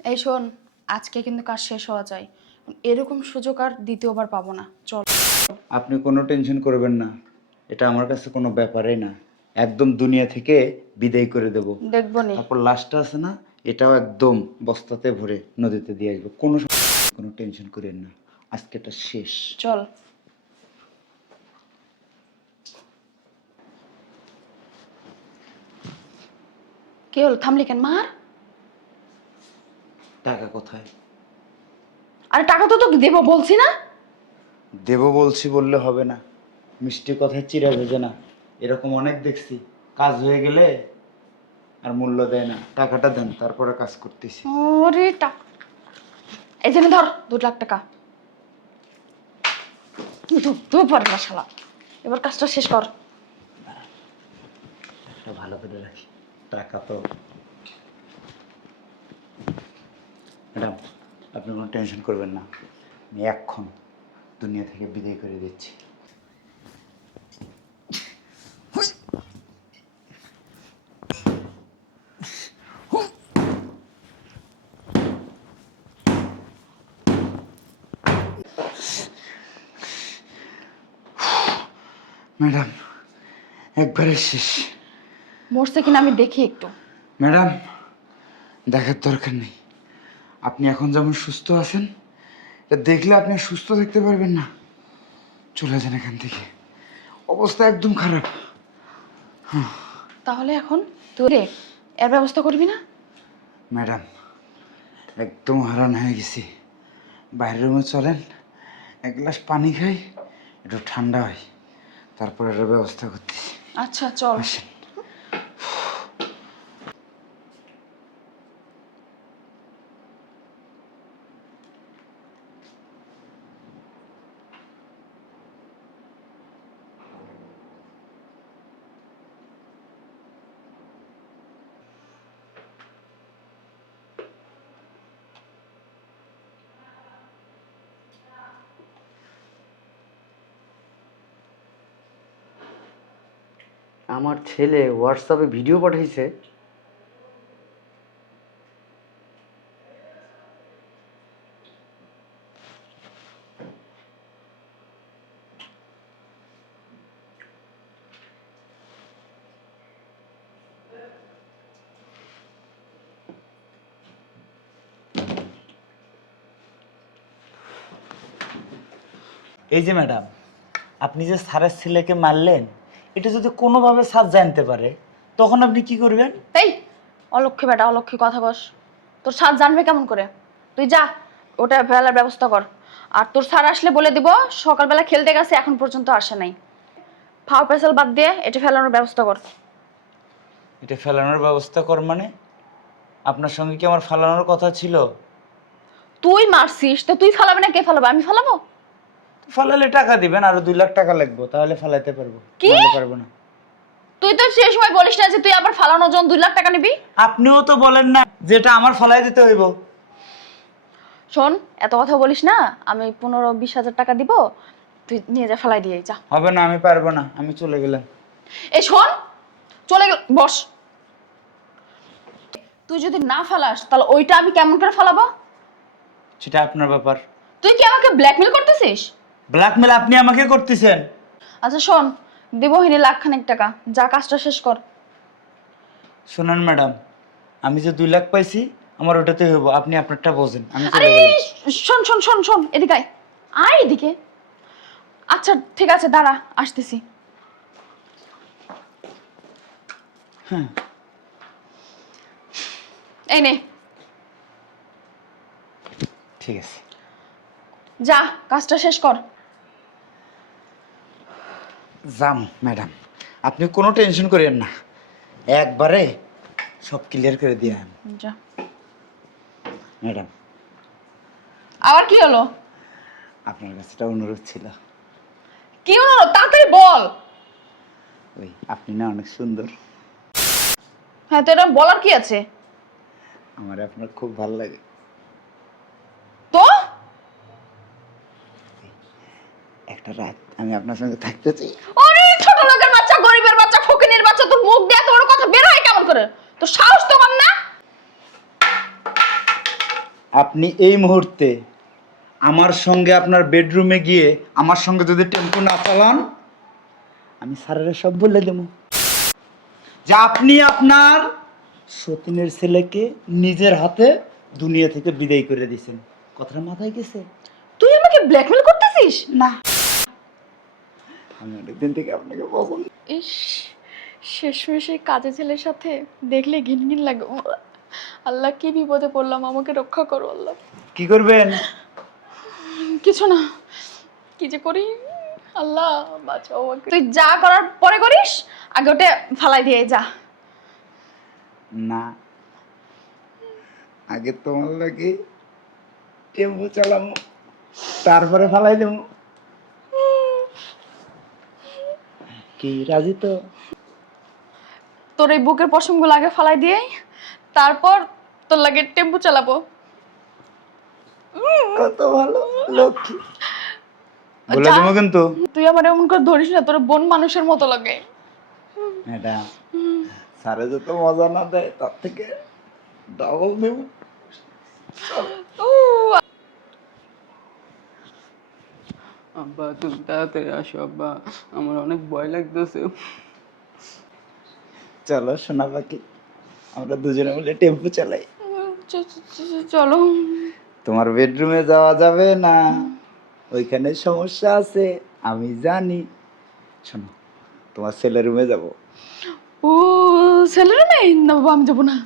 এই শোন, আজকে কিন্তু কাজ শেষ হওয়া চাই। এরকম সুযোগ আর দ্বিতীয়বার পাবো না। চল। আপনি কোনো টেনশন করবেন না, এটা আমার কাছে কোনো ব্যাপারই না। একদম দুনিয়া থেকে বিদায় করে দেব। দেখবো নি। তারপর লাস্টটা আছে না, এটাও একদম বস্তাতে ভরে নদীতে দিয়ে আসবো। কোনো টেনশন করেন না, আজকে এটা শেষ। চল। কি হলো, থামলি কেন? মার। টাকা কোথায়? আরে টাকা তো তোকে দেবো বলছি না। দেব বলছি বললে হবে না, মিষ্টি কথায় চিড়া ভেজে না। এরকম অনেক দেখছি, কাজ হয়ে গেলে আর মূল্য দেয় না। টাকাটা দেন, তারপরে কাজ করতেছি। ওরে টাকা, এই জন্য ধর 2 লাখ টাকা। তুই পারবি না শালা, এবার কাজটা শেষ কর। একটা ভালো করে রাখি টাকা তো। ম্যাডাম, আপনি কোনো টেনশন করবেন না, আমি এখন দুনিয়া থেকে বিদায় করে দিচ্ছি। ম্যাডাম, একবারে শেষ। মরছে কিনা আমি দেখি একটু। ম্যাডাম, দেখার দরকার নেই। আপনি এখন যেমন সুস্থ আছেন, এটা দেখলে আপনি আর সুস্থ দেখতে পারবেন না। চলে যান এখান থেকে, অবস্থা একদম খারাপ। তাহলে এখন তুই রে এর ব্যবস্থা করবি না? ম্যাডাম, একদম হারান হয়ে গেছি। বাইরের রুমে চলেন, এক গ্লাস পানি খাই, একটু ঠান্ডা হয়, তারপর এর ব্যবস্থা করতেছি। আচ্ছা চল। আসেন। আমার ছেলে হোয়াটসঅ্যাপে ভিডিও পাঠাইছে। এই যে ম্যাডাম, আপনি যে স্যারের ছেলেকে মারলেন, এটা যদি কোনোভাবে স্যার জানতে পারে, তখন আপনি কি করবেন? এই অলক্ষী বেটা, অলক্ষী কথা বস। তোর স্যার জানবে কেমন করে? তুই যা, ওটা ফেলার ব্যবস্থা কর। আর তোর স্যার আসলে বলে দিব সকালবেলা খেলতে গেছে, এখন পর্যন্ত আসে নাই। ফাও পেছাল বাদ দিয়ে এটা ফেলানোর ব্যবস্থা কর। এটা ফেলানোর ব্যবস্থা কর মানে? আপনার সঙ্গে কি আমার ফালানোর কথা ছিল? তুই মারছিস তো তুই ফালাবি না কে ফালাবে? আমি ফালাবো? ফালালে টাকা দিবেন, আরো 2 লাখ টাকা লাগবে, তাহলে ফালাইতে পারবো। কি? নাহলে পারবো না। তুই তো সেই সময় বলিস না যে তুই আবার ফালানোর জন্য 2 লাখ টাকা নিবি। আপনিও তো বলেন না যেটা আমার ফালাই দিতে হইব। শোন, এত কথা বলিস না। আমি 15-20 হাজার টাকা দিব, তুই নিয়ে যা, ফেলাই দিয়ে যা। হবে না, আমি পারবো না, আমি চলে গেলাম। এই শোন, চলে গেল, বস। তুই যদি না ফালাস তাহলে ওইটা আমি কেমন করে ফালাবো? সেটা আপনার ব্যাপার। তুই কি আমাকে ব্ল্যাকমেল করতেছিস? ব্ল্যাকমেল আপনি আমাকে করতেছেন? আচ্ছা শোন, দেবহিনী 1,00,000 টাকা, যা কাজটা শেষ কর। শুনুন ম্যাডাম, আমি যে 2 লাখ পাইছি, আমার ওটাতে হইব। আপনি আপনারটা বোঝেন, আমি আরে চলে গেলাম। শোন শোন শোন শোন, এদিকে আয়। আয় এদিকে। আচ্ছা ঠিক আছে, দাঁড়া, আসতেছি। হ্যাঁ, এই নে, ঠিক আছে। যা কাজটা শেষ কর। যাম ম্যাডাম, আপনি কোনো টেনশন করেন না, একবারে সব ক্লিয়ার করে দিয়ে যা। ম্যাডাম, আবার কি হলো? আপনার কাছে একটা অনুরোধ ছিল। কি হলো তাড়াতাড়ি বল। ওই আপনি না অনেক সুন্দর, হ্যাঁ তো এটা বলার কি আছে? আমার আপনার খুব ভালো লাগে। তো একটা রাত আমি আপনার সঙ্গে থাকতে চাই। আরে ছোট লোকের বাচ্চা, গরিবের বাচ্চা, ফকিনের বাচ্চা, তোর মুখ দিয়ে এত বড় কথা বের হয় কেমন করে? তোর সাহস তো কম না? আপনি এই মুহূর্তে আমার সঙ্গে আপনার বেডরুমে গিয়ে আমার সঙ্গে যদি টেম্পো না চালান, আমি স্যারেরা সব বলে দেবো যে আপনি আপনার সতীনের ছেলেকে নিজের হাতে দুনিয়া থেকে বিদায় করে দিয়েছেন। কথাটা মাথায় গেছে? তুই আমাকে ব্ল্যাকমেল করতেছিস? না, আমি অনেকদিন থেকে আপনাকে পছন্দ। ইস, শেষমেশ এই কাজে ছেলের সাথে দেখলে ঘিনঘিন লাগে। আল্লাহ, কি বিপদে পড়লাম, আমাকে রক্ষা করো আল্লাহ। কি করবেন? কিছু না, কি যে করি, আল্লাহ বাঁচাও আমাকে। তুই যা করার পরে করিস, আগে ওটা ফালাই দিয়ে যা। না, আগে তোমার লাগে টেম্পো চালাবো, তারপরে ফালাই দেবো। কি রাজি তো? তোর এই বুকের পশমগুলো আগে ফালাই দিয়ে তারপর তোর লাগে টেম্পু চালাবো। কত ভালো লক্ষ্মী। বলে যা। দেবো কিন্তু। তুই আমার এমন করে ধরিস না, তোর বোন মানুষের মতো লাগে। ম্যাডাম, স্যারে যত মজা না দেয় তার থেকে ডাবল দেব। আব্বা তুমি তাড়াতাড়ি আসো আব্বা, আমার অনেক ভয় লাগতেছে। চলো সোনা পাখি, আমরা দুজনে মিলে টেম্পো চালাই। চলো। তোমার বেডরুমে যাওয়া যাবে না, ওইখানে সমস্যা আছে আমি জানি। শোনো, তোমার ছেলের রুমে যাব। ও ছেলের মেয়ে? না বাবা, আমি যাবো না।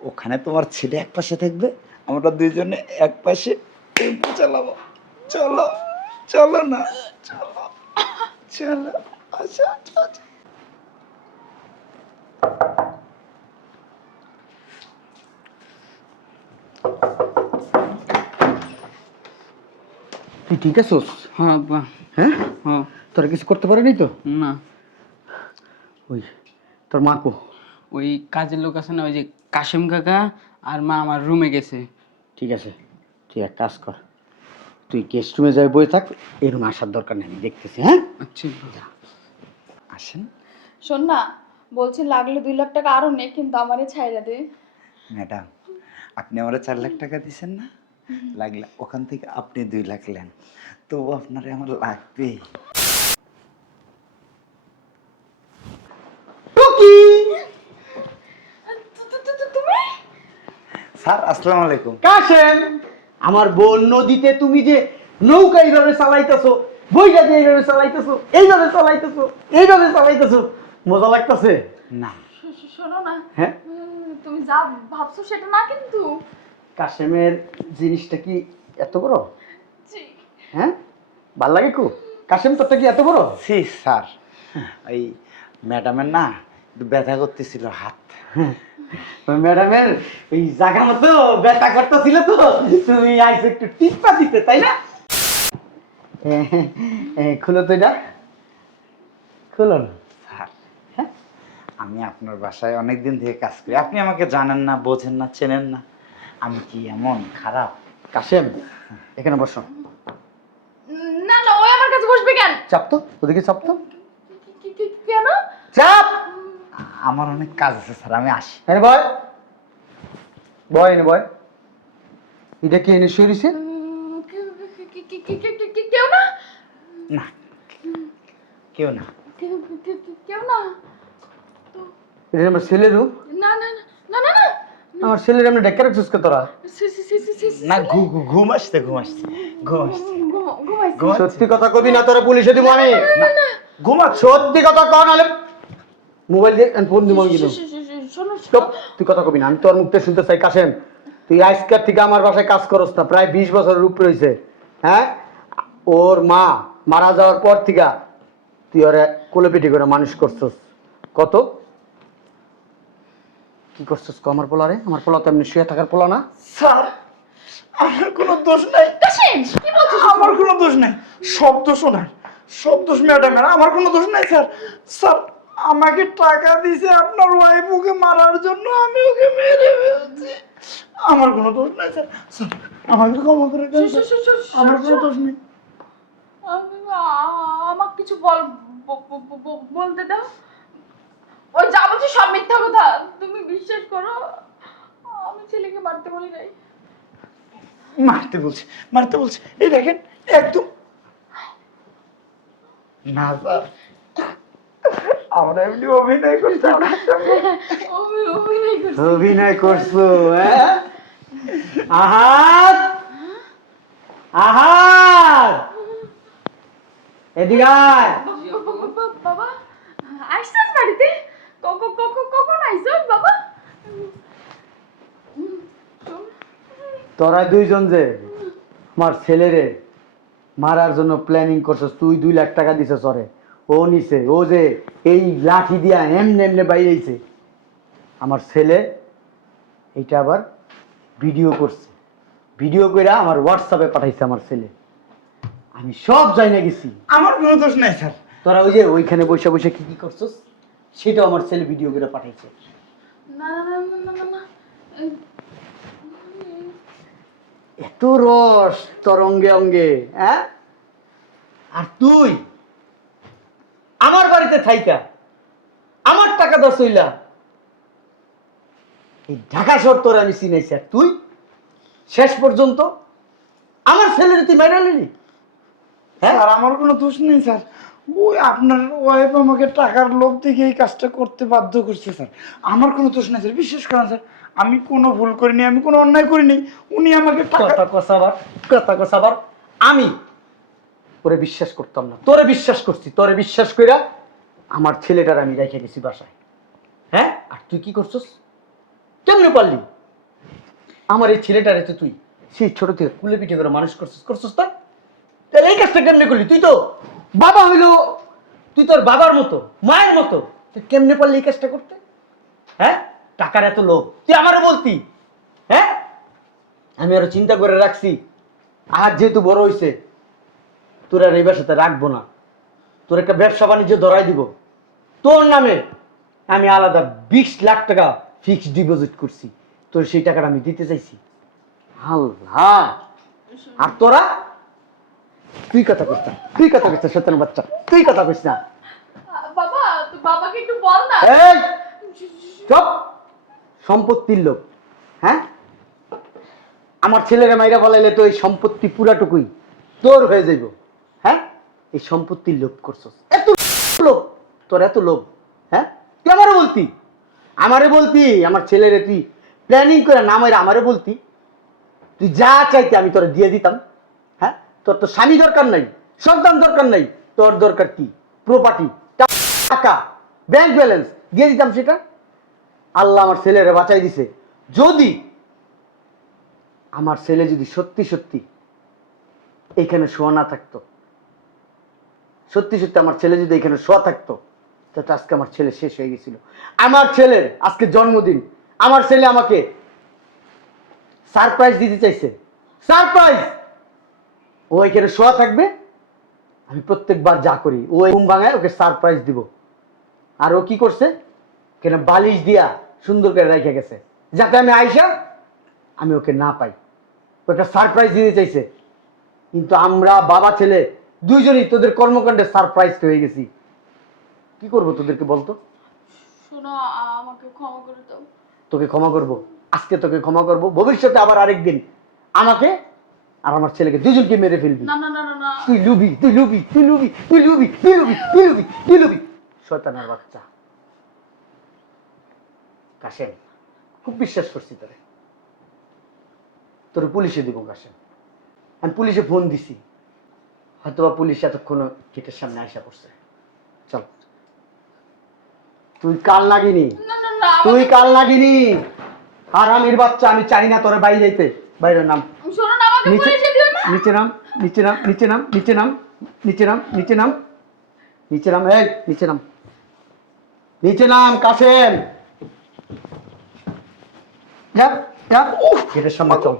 ওখানে তোমার ছেলে এক পাশে থাকবে, আমরা দুইজনে এক পাশে টেম্পো চালাবো। চলো চলো না, চলো চলো, আচ্ছা আচ্ছা। তুই ঠিক আছোস? হ্যাঁ আব্বা। হ্যাঁ, হ্যাঁ। তোরা কিছু করতে পারেনি তো? না, ওই তোর মা কো? ওই কাজের লোক আছে না, ওই যে কাশেম কাকা আর মা আমার রুমে গেছে। ঠিক আছে, তুই এক কাজ কর, তুই গেস্ট রুমে যাই বই থাক, এই রুমে আসার দরকার নেই, আমি দেখতেছি। হ্যাঁ, আচ্ছা। আসেন। শোন না, বলছি লাগলে 2 লাখ টাকা আরো নে, কিন্তু আমারে ছাইরা দে। ম্যাডাম, আপনি আমার 4 লাখ টাকা দিচ্ছেন না, লাগলে ওখান থেকে আপনি 2 লাখ নেন, তো আপনারে আমার লাগবে। তুমি? স্যার আসসালামু আলাইকুম। কাশেম, আমার বোন নদীতে তুমি যে নৌকা এইভাবে চালাইতেছো, বইটা দিয়ে এইভাবে চালাইতেছো, এইভাবে চালাইতেছো, এইভাবে চালাইতেছো, মজা লাগতেছে না, শোনো না, হ্যাঁ? তুমি যা ভাবছো সেটা না কিন্তু। কাশেমের জিনিসটা কি এত বড়? জি। হ্যাঁ, ভাল লাগে খুব। কাশেম তোরটা কি এত বড়? সি স্যার, এই ম্যাডামের না একটু ব্যথা করতেছিল হাত। ওই ম্যাডামের এই জায়গা মতো ব্যথা করতেছিল তো, তুমি আইসো একটু টিপ্পা দিতে, তাই না? খুলো তো এটা, খুলো না। স্যার, আমি আপনার বাসায় অনেক দিন থেকে কাজ করি, আপনি আমাকে জানেন না, বোঝেন না, চেনেন না। আমি কি এমন খারাপ? কাশেম, এখানে বসো। না না, ওই আমার কাছে বসবে কেন? চাপ তো, ওদিকে চাপ তো, কেন? চাপ। আমার অনেক কাজ আছে স্যার, আমি আসি। এনে বয়, বয়, এনে বয়। এটা কি এনে সরিছে? কেউ না। না, কেউ না। কেউ না। এটা আমার ছেলের রূপ। না না না না না। আমার ছেলের এমনি ডেকে রাখছিস কে তোরা? না, ঘুম আসছে, ঘুম আসছে, ঘুম আসছে। ঘুমাইছি। সত্যি কথা কবি না, তোরা পুলিশে দিব আমি। ঘুমা। সত্যি কথা কর, নাহলে মোবাইল দিয়ে ফোন দিব আমি কিন্তু। শোনো চুপ, তুই কথা কবি না, আমি তোর মুখটা শুনতে চাই। কাশেম, তুই আজকের থেকে আমার বাসায় কাজ করস না, প্রায় 20 বছরের রূপ রয়েছে। হ্যাঁ, ওর মা মারা যাওয়ার পর থেকে তুই ওরে কোলে পিটি করে মানুষ করছস। কত কি করছস ক আমার পোলারে? আমার পোলা তো এমনি শুয়ে থাকার পোলা না। স্যার, আমার কোনো দোষ নাই। কাশেম, কি বলছিস? আমার কোনো দোষ নাই, সব দোষ ওনার, সব দোষ ম্যাডামের, আমার কোনো দোষ নাই স্যার। স্যার, আমাকে টাকা দিয়েছে আপনার ওয়াইফ ওকে মারার জন্য, আমি ওকে মেরে ফেলছি। আমার কোনো দোষ নাই স্যার। স্যার, আমাকে ক্ষমা করে দেন স্যার। আমার কোনো দোষ নেই। আমাকে কিছু বলতে দাও। ওই যা বলছি সব মিথ্যা কথা, তুমি বিশ্বাস করো, আমি ছেলেকে মারতে বলি নাই। মারতে বলছে এই দেখেন একদম না স্যার আমরা এমনি অভিনয় করছি অভিনয় করছো হ্যাঁ আহাত আহাত এদিকে আয়। বাবা আইসছিস বাড়িতে কখন আইসছ বাবা? তোরা দুইজন যে আমার ছেলেরে মারার জন্য প্ল্যানিং করছস, তুই 2 লাখ টাকা দিছস ওরে, ও নিছে, ও যে এই লাঠি দিয়া এমনে এমনে বাইরেছে। আমার ছেলে এইটা আবার ভিডিও করছে, ভিডিও কইরা আমার হোয়াটসঅ্যাপে পাঠাইছে আমার ছেলে। আমি সব জানি গেছি। আমার কোনো দোষ নাই স্যার। তোরা ওই যে ওইখানে বসে বসে কি কি করছস সেটাও আমার ছেলে ভিডিও করে পাঠাইছে। না না না না না এত রস তোর অঙ্গে অঙ্গে, হ্যাঁ? আর তুই আমার বাড়িতে থাইকা আমার টাকা দশ হইলা এই ঢাকা শহর তোর আমি চিনাইছি, আর তুই শেষ পর্যন্ত আমার ছেলের তুই মেনে নিলি। হ্যাঁ, স্যার আমার কোনো দোষ নেই স্যার, ওই আপনার ওয়াইফ আমাকে টাকার লোভ দেখে এই কাজটা করতে বাধ্য করছে স্যার। আমার কোনো দোষ নেই স্যার, বিশ্বাস করেন স্যার, আমি কোনো ভুল করিনি, আমি কোনো অন্যায় করিনি। উনি আমাকে কথা কসাবার আমি ওরে বিশ্বাস করতাম না, তোরে বিশ্বাস করছি। তোরে বিশ্বাস কইরা আমার ছেলেটার আমি রেখে গেছি বাসায়। হ্যাঁ, আর তুই কি করছস? কেমনে পারলি আমার এই ছেলেটারে তো তুই সেই ছোট থেকে কুলে পিঠে করে মানুষ করছস তা? তাহলে এই কাজটা কেমনে করলি? তুই তো বাবা হইলো, তুই তোর বাবার মতো মায়ের মতো, তুই কেমনে পারলি এই কাজটা করতে? হ্যাঁ, টাকার এত লোভ তুই আমারে বলতি? হ্যাঁ, আমি আরো চিন্তা করে রাখছি, আর যেহেতু বড় হইছে তোর আর এই বাসাতে রাখবো না, তোর একটা ব্যবসা বাণিজ্য ধরাই দিব, তোর নামে আমি আলাদা 20 লাখ টাকা ফিক্সড ডিপোজিট করছি, তোর সেই টাকাটা আমি দিতে চাইছি। আল্লাহ, আর তোরা তুই কথা কইস না, তুই কথা কইস না, শয়তান বাচ্চা, তুই কথা কইস না। বাবা তুই বাবাকে একটু বল না। এই চুপ, সম্পত্তির লোক। হ্যাঁ, আমার ছেলেরা মাইরা বলাইলে তো এই সম্পত্তি পুরাটুকুই তোর হয়ে যাইব। হ্যাঁ, এই সম্পত্তির লোভ করছস, এত লোভ, তোর এত লোভ। হ্যাঁ, তুই আমারে বলতি, আমার ছেলেরে তুই প্ল্যানিং করে না মাইরা আমারে বলতি, তুই যা চাইতে আমি তোরে দিয়ে দিতাম। হ্যাঁ, তোর তো স্বামী দরকার নাই, সন্তান দরকার নাই, তোর দরকার কি? প্রপার্টি, টাকা, ব্যাংক ব্যালেন্স দিয়ে দিতাম সেটা। আল্লাহ আমার ছেলেরে বাঁচাই দিছে। যদি আমার ছেলে যদি সত্যি সত্যি এইখানে শোয়া না থাকতো, সত্যি সত্যি আমার ছেলে যদি এখানে শোয়া থাকতো, তাহলে আজকে আমার ছেলে শেষ হয়ে গেছিল। আমার ছেলের আজকে জন্মদিন, আমার ছেলে আমাকে সারপ্রাইজ দিতে চাইছে, সারপ্রাইজ। ও এখানে শোয়া থাকবে, আমি প্রত্যেকবার যা করি ও ঘুম ভাঙায় ওকে সারপ্রাইজ দিব। আর ও কি করছে, কেন বালিশ দিয়া সুন্দর করে রেখে গেছে যাতে আমি আইসা আমি ওকে না পাই। ও একটা সারপ্রাইজ দিতে চাইছে, কিন্তু আমরা বাবা ছেলে দুইজনই তোদের কর্মকাণ্ডে সারপ্রাইজ হয়ে গেছি। কি করবো তোদেরকে বলতো? শোনো আমাকে ক্ষমা করে দাও। তোকে ক্ষমা করব, আজকে তোকে ক্ষমা করব, ভবিষ্যতে আবার আরেকদিন আমাকে আর আমার ছেলেকে দুজনকে মেরে ফেলবি। না না না না না, তুই লুবি, তুই লুবি, তুই লুবি, তুই লুবি, তুই লুবি, তুই লুবি, তুই লুবি, শয়তানের বাচ্চা। কাশেম, খুব বিশ্বাস করছি তোরে, তোর পুলিশে দিব কাশেম। আমি পুলিশে ফোন দিছি, হয়তোবা পুলিশ এতক্ষণ গেটের সামনে আইসা পড়ছে। চল, তুই কাল লাগিনি, না না না, তুই কাল লাগিনি। আর আমির বাচ্চা, আমি চাই না তোরে বাইরে যেতে। বাইরে নাম, শোনো না আমাকে নিচে, পুলিশে দিও না। নিচে নাম, নিচে নাম, নিচে নাম, নিচে নাম, নিচে নাম, নিচে নাম, নিচে নাম, এই নিচে নাম, নিচে নাম কাশেম। গেটের সামনে চল।